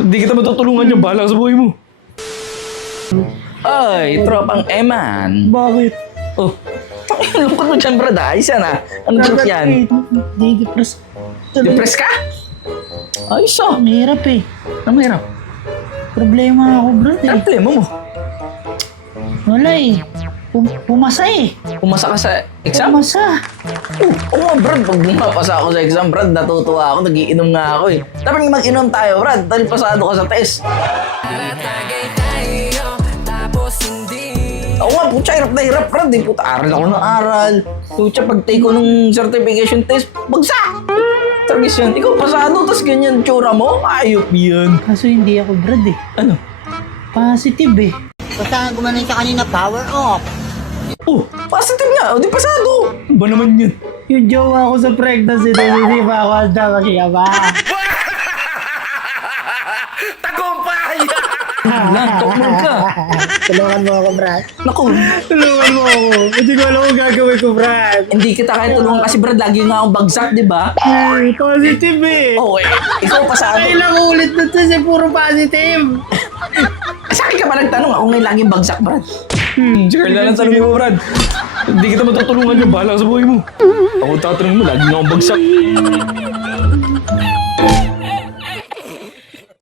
Hindi kita matutulungan yung bahala ka sa buhay mo. Ay, tropang Eman. Bakit? Oh, lungkot mo dyan, Brad. Ayos yan ah. Ano joke yan? Di-depress. Depress ka? Ayos ah. Mahirap eh. Ano mahirap? Problema ako, bro eh. Ano problema mo? Wala eh. Pumasa eh. Pumasa ka sa exam? Pumasa. Oo nga, Brad. Pag bumapasa ako sa exam, Brad, natutuwa ako. Nagiinom nga ako eh. Dapat mag-inom tayo, Brad. Dahil pasado ka sa test. Oo nga, putya, hirap na hirap, Brad. Eh, puta, aral ako ng aral. Putya, pag take ko ng certification test, bagsak! Service yun. Ikaw pasado, tas ganyan tsura mo. Ayop yan. Kaso hindi ako, Brad eh. Ano? Positive eh. Basta gumanon ka kanina, power off. Oh, positive nga. O, di pasado. Ba naman yun? Yung jowa ko sa pregnancy, hindi pa ako handa makiyama. Nagkakmag ka. Tulungan mo ako, Brad. Naku, Tulungan mo ako. Hindi ko alam kung gagawin ko, Brad. hindi kita kaya tulungan kasi, Brad, lagi nga akong bagsak, di ba? Positive eh. Oo eh. Ikaw pasado. Ay, ilang ulit na to siya, puro positive. Sa akin ka pa nagtanong ako ngayon laging bagsak, Brad. Sige na lang tanongin mo, Brad. Hindi kita matutulungan yung bahala ka sa buhay mo. Ako tatanungin mo, lagi nga akong bagsak.